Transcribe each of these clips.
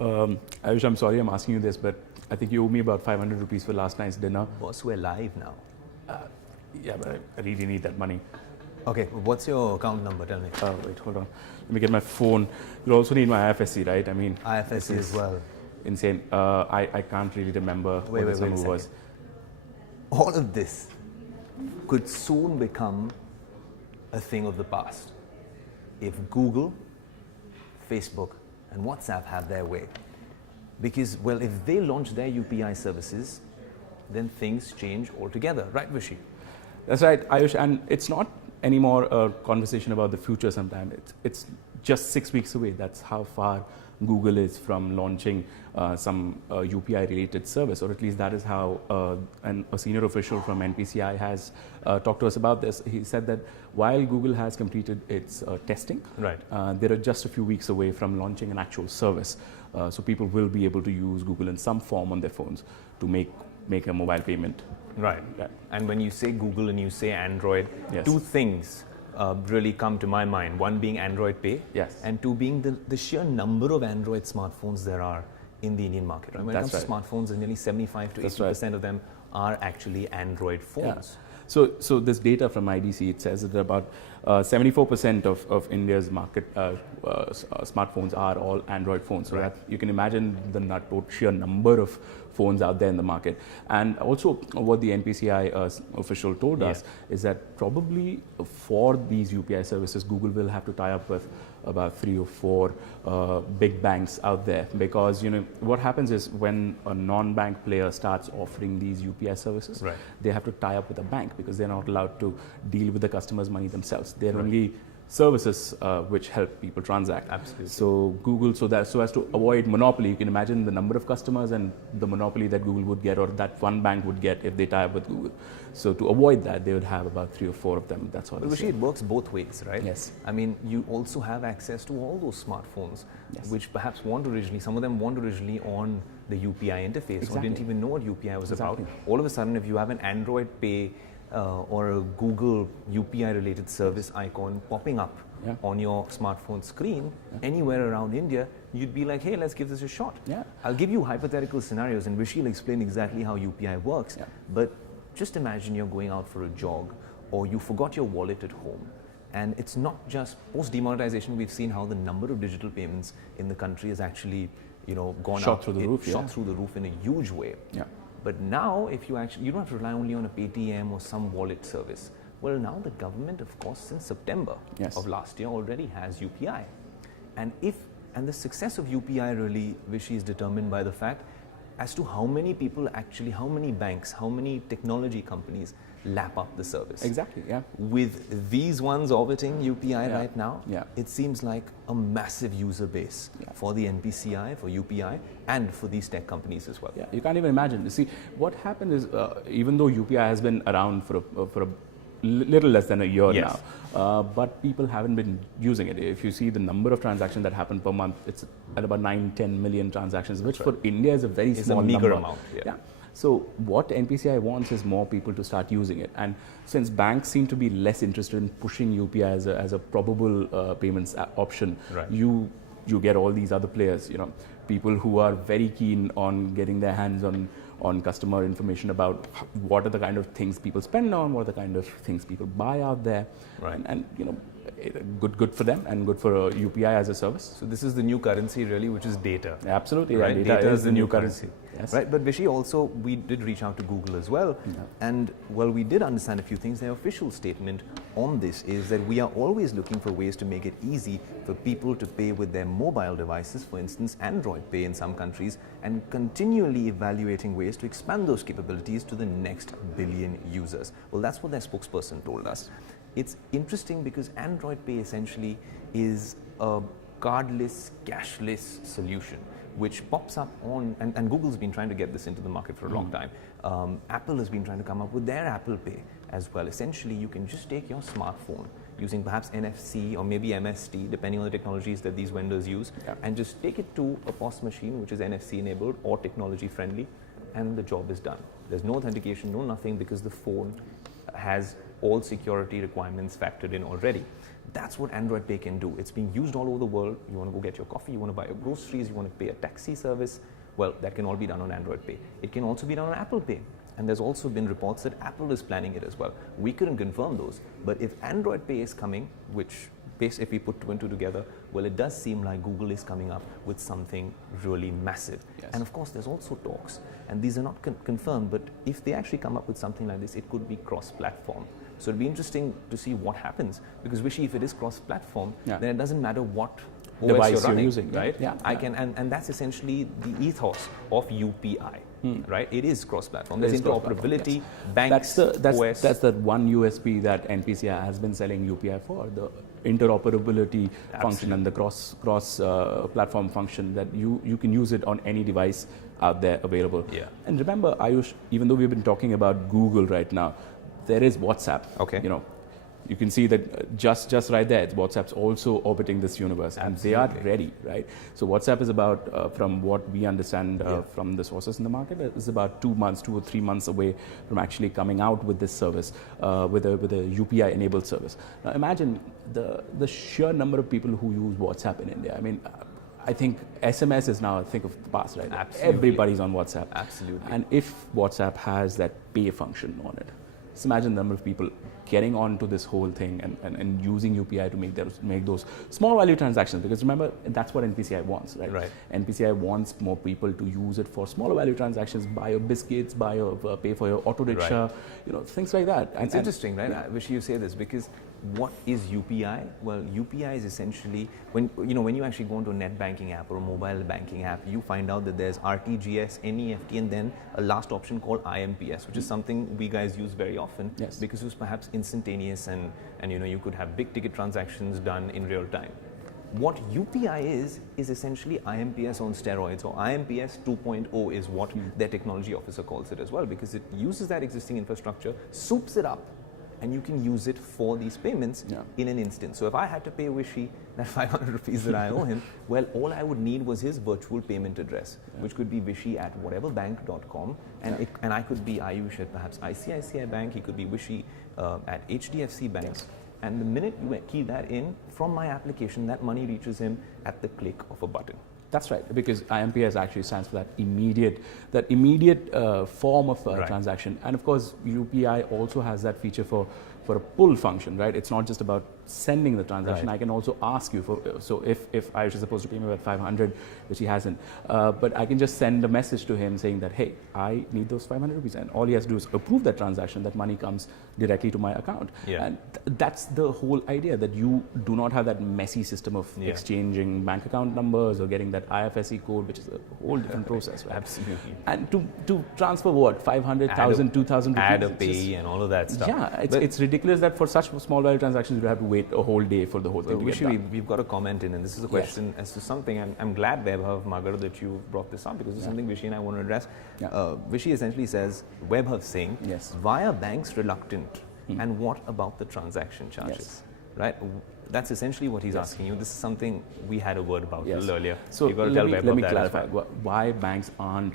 Aayush, I'm sorry I'm asking you this, but I think you owe me about 500 rupees for last night's dinner. Boss, we're live now. Yeah, but I really need that money. Okay, what's your account number? Tell me. Wait, hold on. Let me get my phone. You'll also need my IFSC, right? I mean, IFSC as well. Insane. I can't really remember what the number was. All of this could soon become a thing of the past if Google, Facebook, and WhatsApp have their way. Because, well, if they launch their UPI services, then things change altogether. Right, Vishy? That's right, Aayush. And it's not anymore a conversation about the future sometime. It's just 6 weeks away. That's how far Google is from launching some UPI-related service, or at least that is how a senior official from NPCI has talked to us about this. He said that while Google has completed its testing, right, they are just a few weeks away from launching an actual service. So people will be able to use Google in some form on their phones to make a mobile payment. Right. Yeah. And when you say Google and you say Android, yes, two things really come to my mind. One being Android Pay, yes, and two being the sheer number of Android smartphones there are in the Indian market. Right? When it comes to smartphones, nearly 75 to 80% of them are actually Android phones. Yeah. So this data from IDC, it says that about 74% of India's market smartphones are all Android phones. So that you can imagine the sheer number of phones out there in the market. And also what the NPCI official told us is that probably for these UPI services, Google will have to tie up with about 3 or 4 big banks out there, because what happens is when a non-bank player starts offering these UPI services, they have to tie up with a bank because they're not allowed to deal with the customer's money themselves. They're only services which help people transact. Absolutely. So Google, so as to avoid monopoly, you can imagine the number of customers and the monopoly that Google would get, or that one bank would get if they tie up with Google. So to avoid that, they would have about 3 or 4 of them. That's all. But it works both ways, right? Yes. I mean, you also have access to all those smartphones, which perhaps some of them weren't originally on the UPI interface, or didn't even know what UPI was about. All of a sudden, if you have an Android Pay or a Google UPI related service icon popping up on your smartphone screen anywhere around India, you'd be like, hey, let's give this a shot. I'll give you hypothetical scenarios, and Rishi will explain exactly how UPI works. But just imagine you're going out for a jog, or you forgot your wallet at home. And it's not just post-demonetization, we've seen how the number of digital payments in the country has actually gone shot through the roof. Shot through the roof in a huge way. But now, if you don't have to rely only on a Paytm or some wallet service. Well, now the government, of course, since September of last year already has UPI. And the success of UPI really, Vishy, is determined by the fact as to how many people actually, how many banks, how many technology companies lap up the service. Exactly, With these ones orbiting UPI right now, it seems like a massive user base for the NPCI, for UPI, and for these tech companies as well. Yeah, you can't even imagine. You see, what happened is, even though UPI has been around for a little less than a year now, but people haven't been using it. If you see the number of transactions that happen per month, it's at about 9-10 million transactions, which for India is a very small number. It's a meager number. amount. So what NPCI wants is more people to start using it. And since banks seem to be less interested in pushing UPI as a probable payments option, you get all these other players, people who are very keen on getting their hands on customer information about what are the kind of things people spend on, what are the kind of things people buy out there. And good for them and good for UPI as a service. So this is the new currency really, which is data. Absolutely, right? Data is the new currency. Yes. Right, but Vishy, also we did reach out to Google as well, and well, we did understand a few things. Their official statement on this is that we are always looking for ways to make it easy for people to pay with their mobile devices, for instance, Android Pay in some countries, and continually evaluating ways to expand those capabilities to the next billion users. Well, that's what their spokesperson told us. It's interesting because Android Pay essentially is a cardless, cashless solution which pops up on, and Google's been trying to get this into the market for a long time. Apple has been trying to come up with their Apple Pay as well. Essentially, you can just take your smartphone using perhaps NFC or maybe MST, depending on the technologies that these vendors use, and just take it to a POS machine, which is NFC enabled or technology friendly, and the job is done. There's no authentication, no nothing, because the phone has all security requirements factored in already. That's what Android Pay can do. It's being used all over the world. You want to go get your coffee, you want to buy your groceries, you want to pay a taxi service. Well, that can all be done on Android Pay. It can also be done on Apple Pay. And there's also been reports that Apple is planning it as well. We couldn't confirm those. But if Android Pay is coming, which if we put two and two together, well, it does seem like Google is coming up with something really massive. Yes. And of course, there's also talks. And these are not confirmed, but if they actually come up with something like this, it could be cross-platform. So it'd be interesting to see what happens. Because Vishy, if it is cross-platform, then it doesn't matter what OS device you're running, using, right? Yeah. I can, and that's essentially the ethos of UPI, right? It is cross-platform. There's interoperability, banks, OS. That's the one USP that NPCI has been selling UPI for, the interoperability function and the cross platform function, that you can use it on any device out there available. Yeah. And remember, Aayush, even though we've been talking about Google right now, there is WhatsApp. Okay. You know, you can see that just right there, WhatsApp's also orbiting this universe, and they are ready, right? So WhatsApp is about, from what we understand from the sources in the market, is about 2 or 3 months away from actually coming out with this service, with a UPI-enabled service. Now imagine the sheer number of people who use WhatsApp in India. I mean, I think SMS is now a thing of the past, right? Absolutely. Everybody's on WhatsApp. Absolutely. And if WhatsApp has that pay function on it, just imagine the number of people getting onto this whole thing and using UPI to make those small value transactions. Because remember, that's what NPCI wants, right? Right. NPCI wants more people to use it for smaller value transactions, buy your biscuits, pay for your auto rickshaw, Right. you know, things like that. It's interesting, right? I wish you say this, because what is UPI? Well, UPI is essentially when you actually go into a net banking app or a mobile banking app, you find out that there's RTGS, NEFT, and then a last option called IMPS, which is something we guys use very often because it's perhaps instantaneous and you could have big ticket transactions done in real time. What UPI is essentially IMPS on steroids, or IMPS 2.0 is what their technology officer calls it as well, because it uses that existing infrastructure, soups it up, and you can use it for these payments in an instant. So if I had to pay Vishy that 500 rupees that I owe him, well, all I would need was his virtual payment address, which could be vishy@whateverbank.com, and I could be Aayush at perhaps ICICI Bank, he could be Vishy at HDFC Bank. Yes. And the minute you key that in from my application, that money reaches him at the click of a button. That's right, because IMPS actually stands for that immediate form of transaction. And of course, UPI also has that feature for a pull function, right? It's not just about sending the transaction. I can also ask you for, so if Aayush is supposed to pay me about 500, which he hasn't, but I can just send a message to him saying that, hey, I need those 500 rupees. And all he has to do is approve that transaction, that money comes directly to my account. And that's the whole idea, that you do not have that messy system of exchanging bank account numbers or getting that IFSC code, which is a whole different process, right? Absolutely. And to transfer what, 500,000, 2,000 rupees? Add a pay and all of that stuff. Yeah, it's ridiculous that for such small value transactions you have to wait a whole day for the whole thing to get done. We've got a comment in, and this is a question as to something. I'm glad, Vaibhav, Margaret, that you brought this up, because it's something Vishy and I want to address. Vishy essentially says, Vaibhav saying, why are banks reluctant? And what about the transaction charges? Right? That's essentially what he's asking you. This is something we had a word about a little earlier. So you've got to let me that clarify why banks aren't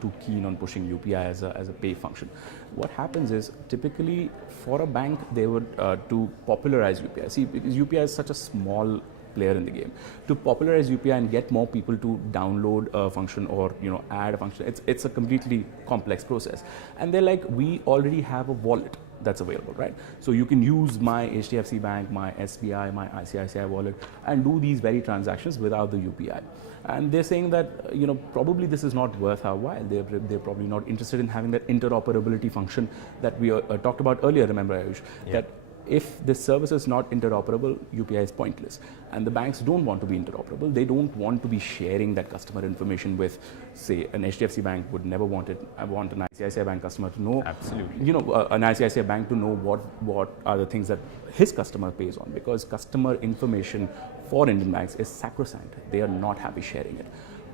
too keen on pushing UPI as a pay function. What happens is, typically for a bank, they would to popularize UPI. See, because UPI is such a small player in the game. To popularize UPI and get more people to download a function or add a function, it's a completely complex process. And they're like, we already have a wallet that's available, right? So you can use my HDFC Bank, my SBI, my ICICI wallet, and do these very transactions without the UPI. And they're saying that probably this is not worth our while. They're probably not interested in having that interoperability function that we talked about earlier. Remember, Aayush, that if this service is not interoperable, UPI is pointless. And the banks don't want to be interoperable. They don't want to be sharing that customer information with, say, an HDFC Bank would never want it. I want an ICICI Bank customer to know. Absolutely. An ICICI Bank to know what are the things that his customer pays on, because customer information for Indian banks is sacrosanct. They are not happy sharing it.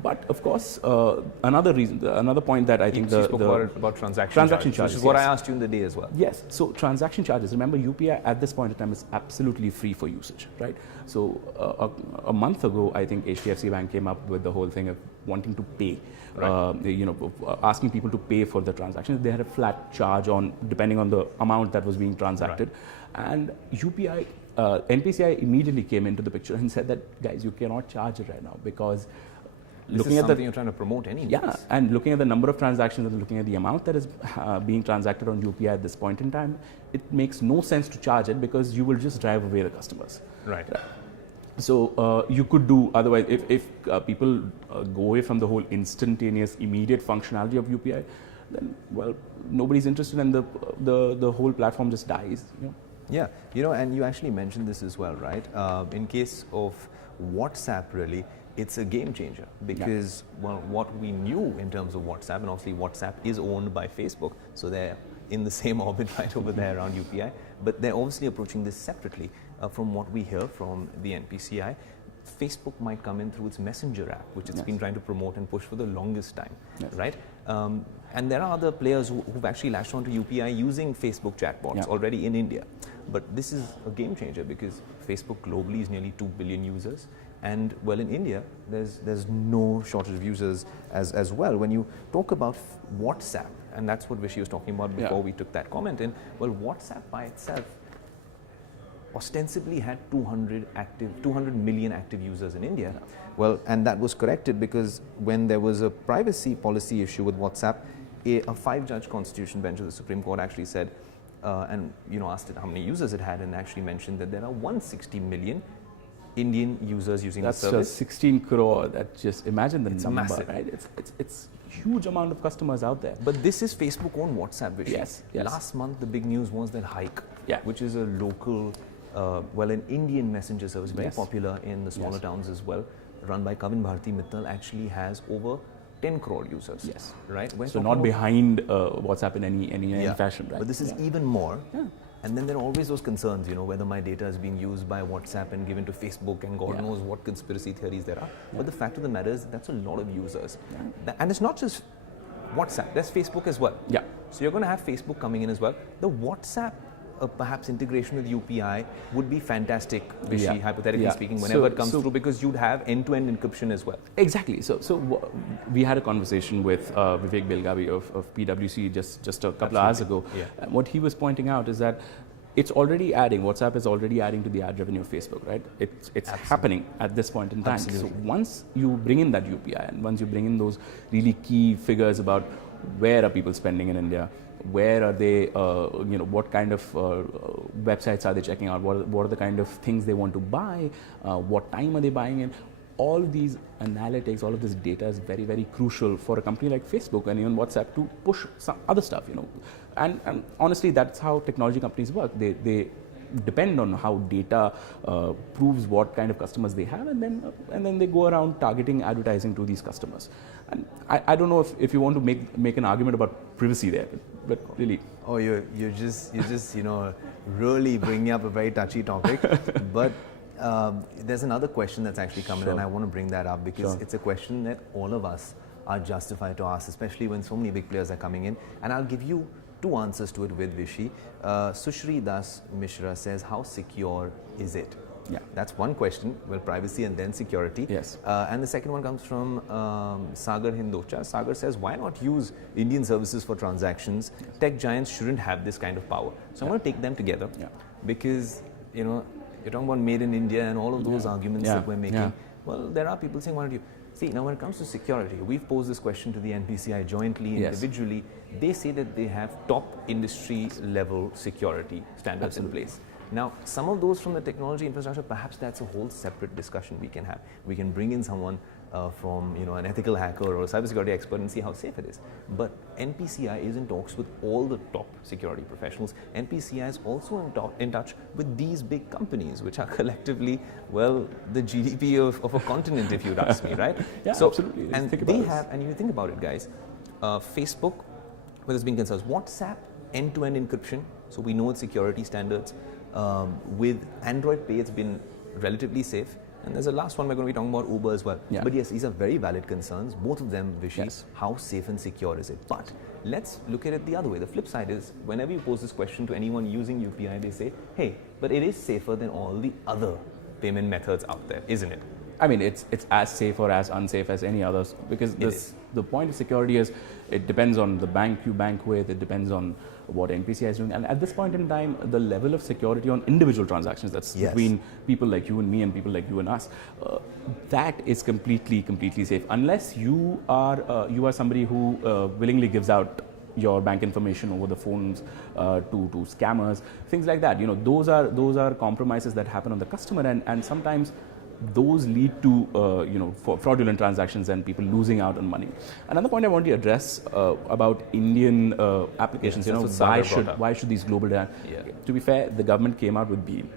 But of course, another point that I think about transaction charges, which is what I asked you in the day as well. Yes. So transaction charges. Remember, UPI at this point in time is absolutely free for usage, right? So a month ago, I think HDFC Bank came up with the whole thing of wanting to pay, asking people to pay for the transactions. They had a flat charge on depending on the amount that was being transacted, and UPI NPCI immediately came into the picture and said that, guys, you cannot charge it right now because This looking is at something the you're trying to promote anyways. yeah, and looking at the number of transactions and looking at the amount that is being transacted on UPI at this point in time, it makes no sense to charge it because you will just drive away the customers. Right. So you could do otherwise if people go away from the whole instantaneous, immediate functionality of UPI, then well, nobody's interested, and the whole platform just dies. You know? Yeah, and you actually mentioned this as well, right? In case of WhatsApp, really, it's a game changer because well, what we knew in terms of WhatsApp, and obviously WhatsApp is owned by Facebook, so they're in the same orbit right over there around UPI, but they're obviously approaching this separately. From what we hear from the NPCI, Facebook might come in through its Messenger app, which it's been trying to promote and push for the longest time, right? And there are other players who've actually lashed onto UPI using Facebook chatbots already in India. But this is a game changer because Facebook globally is nearly 2 billion users. And well, in India, there's no shortage of users as well. When you talk about WhatsApp, and that's what Vishy was talking about before we took that comment in, well, WhatsApp by itself ostensibly had 200 million active users in India. Well, and that was corrected because when there was a privacy policy issue with WhatsApp, a 5-judge constitution bench of the Supreme Court actually said, and asked it how many users it had, and actually mentioned that there are 160 million Indian users using the service. That's 16 crore. That just imagine the number, massive. right? It's huge amount of customers out there. But this is Facebook owned WhatsApp, Vishy. Yes. Last month, the big news was that Hike, Yeah. which is a local, an Indian messenger service, very popular in the smaller towns as well, run by Kavin Bharti Mittal, actually has over 10 crore users. Yes. Right? So not behind WhatsApp in any fashion, right? But this is even more. Yeah. And then there are always those concerns, whether my data is being used by WhatsApp and given to Facebook, and God knows what conspiracy theories there are. But the fact of the matter is that's a lot of users. And it's not just WhatsApp, there's Facebook as well. Yeah. So you're going to have Facebook coming in as well. The WhatsApp perhaps integration with UPI would be fantastic, Vishy, hypothetically speaking, whenever it comes through, because you'd have end-to-end encryption as well. Exactly. So we had a conversation with Vivek Belgavi of PwC just a couple of hours ago. Yeah. And what he was pointing out is that it's already adding, WhatsApp is already adding to the ad revenue of Facebook, right? It's happening at this point in time. Absolutely. So once you bring in that UPI and once you bring in those really key figures about where are people spending in India, where are they, what kind of websites are they checking out, what are the kind of things they want to buy, what time are they buying in, all of these analytics, all of this data is very, very crucial for a company like Facebook and even WhatsApp to push some other stuff, And honestly, that's how technology companies work. They depend on how data proves what kind of customers they have, and then they go around targeting advertising to these customers. And I don't know if you want to make an argument about privacy there, but really. Oh, you're just really bringing up a very touchy topic. But there's another question that's actually coming, and I want to bring that up because it's a question that all of us are justified to ask, especially when so many big players are coming in. And I'll give you 2 answers to it with Vishy. Sushri Das Mishra says, how secure is it? Yeah. That's one question. Well, privacy and then security. Yes. And the second one comes from Sagar Hindocha. Sagar says, why not use Indian services for transactions? Yes. Tech giants shouldn't have this kind of power. So I'm going to take them together because, you're talking about made in India and all of those arguments that we're making. Well, there are people saying, why don't you? See, now when it comes to security, we've posed this question to the NPCI jointly, individually. They say that they have top industry level security standards in place. Now, some of those from the technology infrastructure, perhaps that's a whole separate discussion we can have. We can bring in someone from an ethical hacker or a cybersecurity expert and see how safe it is. But NPCI is in talks with all the top security professionals. NPCI is also in touch with these big companies, which are collectively, well, the GDP of a continent, if you'd ask me, right? So, absolutely. And they have, and you think about it, guys, Facebook, where there's been concerns, WhatsApp, end-to-end encryption, so we know its security standards. With Android Pay, it's been relatively safe. And there's a last one we're going to be talking about, Uber as well. But yes, these are very valid concerns, both of them, Vishy. How safe and secure is it? But let's look at it the other way. The flip side is, whenever you pose this question to anyone using UPI, they say, hey, but it is safer than all the other payment methods out there, isn't it? I mean, it's as safe or as unsafe as any others, because the point of security is it depends on the bank you bank with, it depends on what NPCI is doing, and at this point in time, the level of security on individual transactions, that's between people like you and me and people like you and us, that is completely safe, unless you are somebody who willingly gives out your bank information over the phones to scammers, things like that. Those are compromises that happen on the customer, and sometimes those lead to fraudulent transactions and people losing out on money. Another point I want to address about Indian applications, why should these global to be fair, the government came out with Bheem.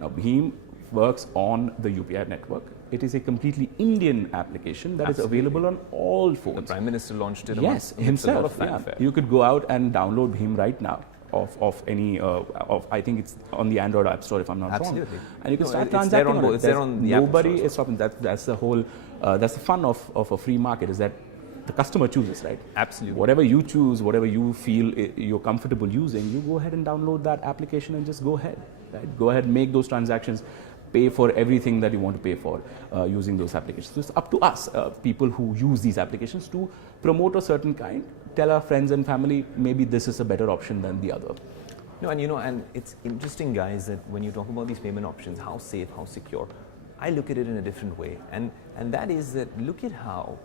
Now Bheem works on the UPI network. It is a completely Indian application that is available on all phones. The Prime Minister launched it. Himself. A lot of fanfare. You could go out and download Bheem right now. Of any I think it's on the Android App Store if I'm not wrong, and you can start transacting on it. It's there on the nobody App is stopping. That's the whole that's the fun of a free market, is that the customer chooses, right? Absolutely. Whatever you choose, whatever you feel you're comfortable using, you go ahead and download that application and just go ahead, right? Go ahead, make those transactions, pay for everything that you want to pay for using those applications. So it's up to us, people who use these applications, to promote a certain kind, tell our friends and family, maybe this is a better option than the other. No, and it's interesting, guys, that when you talk about these payment options, how safe, how secure, I look at it in a different way. And that is that, look at how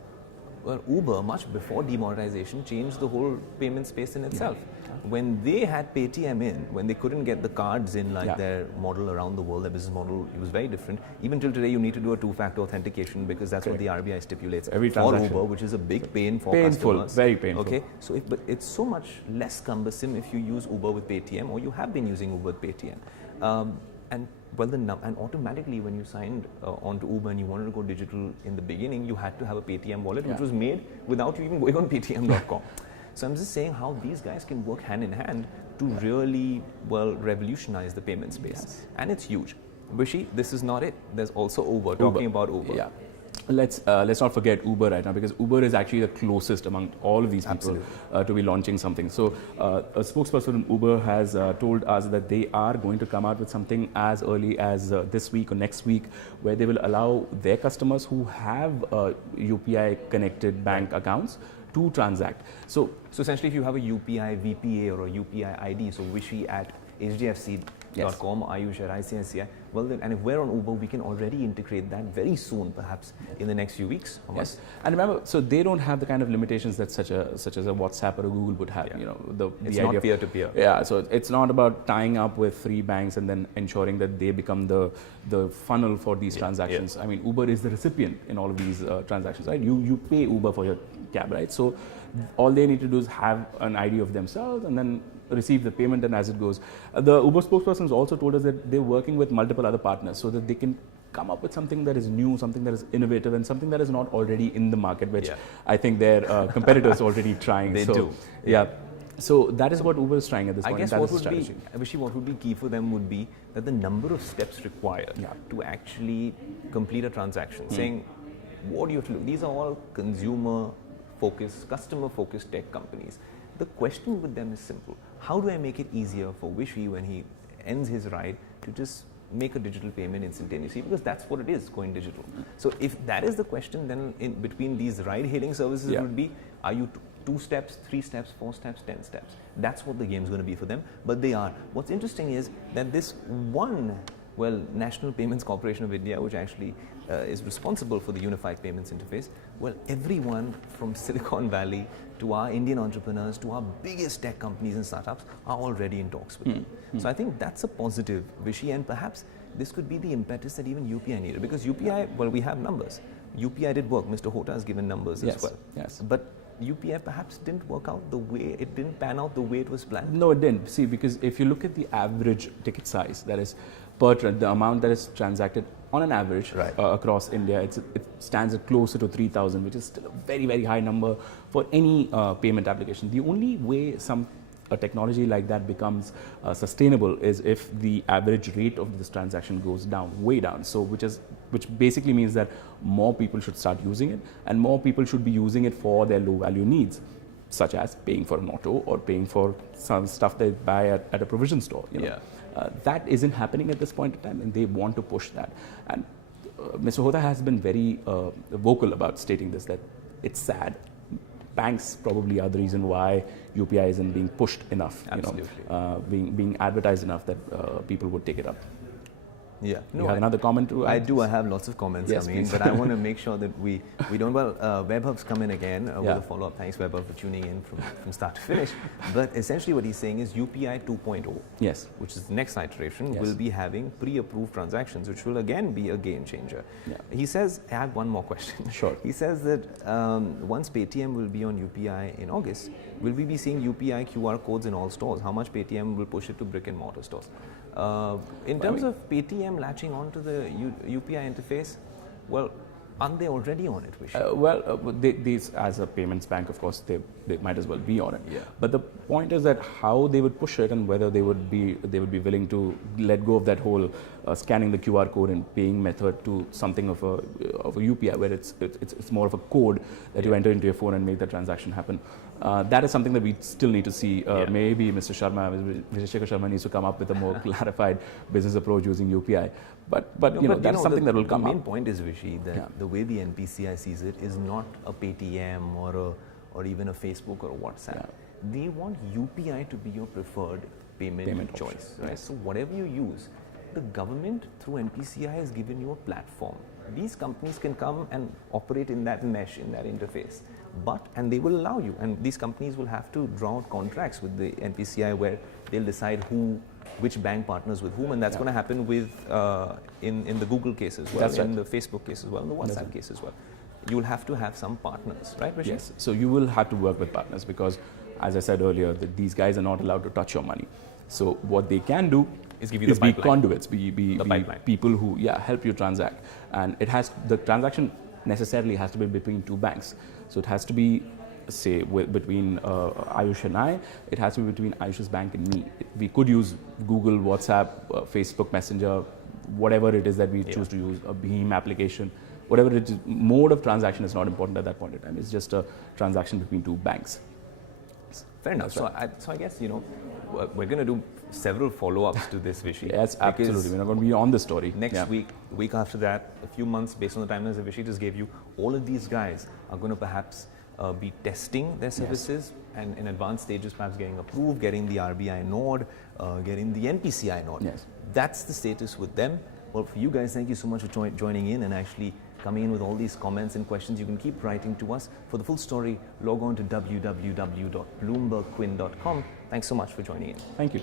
Uber, much before demonetization, changed the whole payment space in itself. When they had Paytm in, when they couldn't get the cards in like their model around the world, their business model, it was very different. Even till today, you need to do a two-factor authentication, because that's what the RBI stipulates every for Uber, which is a big pain for customers. Very painful. Okay, so but it's so much less cumbersome if you use Uber with Paytm, or you have been using Uber with Paytm. And automatically, when you signed onto Uber and you wanted to go digital in the beginning, you had to have a Paytm wallet, which was made without you even going on Paytm.com. So I'm just saying how these guys can work hand in hand to really, revolutionize the payment space. And it's huge. Vishy, this is not it. There's also Uber. Talking about Uber. Yeah. Let's not forget Uber right now, because Uber is actually the closest among all of these people to be launching something. So a spokesperson from Uber has told us that they are going to come out with something as early as this week or next week, where they will allow their customers who have UPI connected bank accounts to transact. So essentially, if you have a UPI VPA or a UPI ID, so Vishy at HDFC.com, Aayush at ICICI, well then, and if we're on Uber, we can already integrate that very soon, perhaps in the next few weeks. Yes, and remember, so they don't have the kind of limitations that such as a WhatsApp or a Google would have. It's not peer-to-peer. Yeah, so it's not about tying up with 3 banks and then ensuring that they become the funnel for these transactions. I mean, Uber is the recipient in all of these transactions, right? You pay Uber for your cab, right? So all they need to do is have an ID of themselves and then receive the payment, and as it goes. The Uber spokespersons also told us that they're working with multiple other partners so that they can come up with something that is new, something that is innovative, and something that is not already in the market, which I think their competitors are already trying. They do. Yeah. So that is what Uber is trying at this point. I guess what would be key for them would be that the number of steps required to actually complete a transaction, saying, what do you have to do? These are all consumer-focused, customer-focused tech companies. The question with them is simple. How do I make it easier for Vishy, when he ends his ride, to just make a digital payment instantaneously? Because that's what it is, going digital. So if that is the question, then in between these ride-hailing services would be, are you 2 steps, 3 steps, 4 steps, 10 steps? That's what the game's going to be for them. But they are. What's interesting is that this one, National Payments Corporation of India, which actually is responsible for the unified payments interface, everyone from Silicon Valley to our Indian entrepreneurs to our biggest tech companies and startups are already in talks with them. So I think that's a positive, Vishy, and perhaps this could be the impetus that even UPI needed, because UPI, we have numbers. UPI did work. Mr. Hota has given numbers as well. Yes. But UPI perhaps didn't work out the way, it didn't pan out the way it was planned. No, it didn't. See, because if you look at the average ticket size, that is the amount that is transacted on an average across India, it stands at closer to 3,000, which is still a very, very high number for any payment application. The only way a technology like that becomes sustainable is if the average rate of this transaction goes down, way down. So which basically means that more people should start using it, and more people should be using it for their low value needs, such as paying for an auto or paying for some stuff they buy at a provision store. That isn't happening at this point in time, and they want to push that. And Mr. Hota has been very vocal about stating this, that it's sad. Banks probably are the reason why UPI isn't being pushed enough, being advertised enough that people would take it up. Yeah. You have another comment to add? I do. I have lots of comments coming in, but I want to make sure that we don't. Well, WebHub's come in again with a follow-up. Thanks, WebHub, for tuning in from start to finish. But essentially what he's saying is UPI 2.0, yes, which is the next iteration, will be having pre-approved transactions, which will again be a game changer. Yeah. He says, I have one more question. Sure. He says that once Paytm will be on UPI in August, will we be seeing UPI QR codes in all stores? How much Paytm will push it to brick and mortar stores? In terms of Paytm latching onto the UPI interface, well, aren't they already on it, these as a payments bank, of course, they might as well be on it. Yeah. But the point is that how they would push it and whether they would be willing to let go of that whole scanning the QR code and paying method to something of a UPI, where it's more of a code that you enter into your phone and make the transaction happen. That is something that we still need to see. Maybe Mr. Vijay Sharma needs to come up with a more clarified business approach using UPI. But that's something that will come up. The main point is, Vishy, that the way the NPCI sees it is not a Paytm or even a Facebook or a WhatsApp. Yeah. They want UPI to be your preferred payment choice. Right? Yes. So whatever you use, the government through NPCI has given you a platform. These companies can come and operate in that mesh, in that interface. And they will allow you, and these companies will have to draw out contracts with the NPCI where they'll decide which bank partners with whom, and that's going to happen with in the Google case as well, in the Facebook case as well, in the WhatsApp case as well. You will have to have some partners, right, Rishi? Yes. So you will have to work with partners because, as I said earlier, these guys are not allowed to touch your money. So what they can do is give you be conduits, be people who help you transact, and the transaction necessarily has to be between two banks. So it has to be, say, between Aayush and I. It has to be between Aayush's bank and me. We could use Google, WhatsApp, Facebook Messenger, whatever it is that we choose to use, a Beam application, whatever it is. Mode of transaction is not important at that point in time. It's just a transaction between two banks. Fair enough. Right. So I guess, we're going to do several follow-ups to this, Vishy. Yes, absolutely. We're not going to be on the story. Next week, week after that, a few months, based on the timelines that Vishy just gave you, all of these guys are going to perhaps be testing their services and in advanced stages, perhaps getting approved, getting the RBI nod, getting the NPCI nod. Yes. That's the status with them. Well, for you guys, thank you so much for joining in and actually coming in with all these comments and questions. You can keep writing to us. For the full story, log on to www.bloombergquint.com. Thanks so much for joining in. Thank you.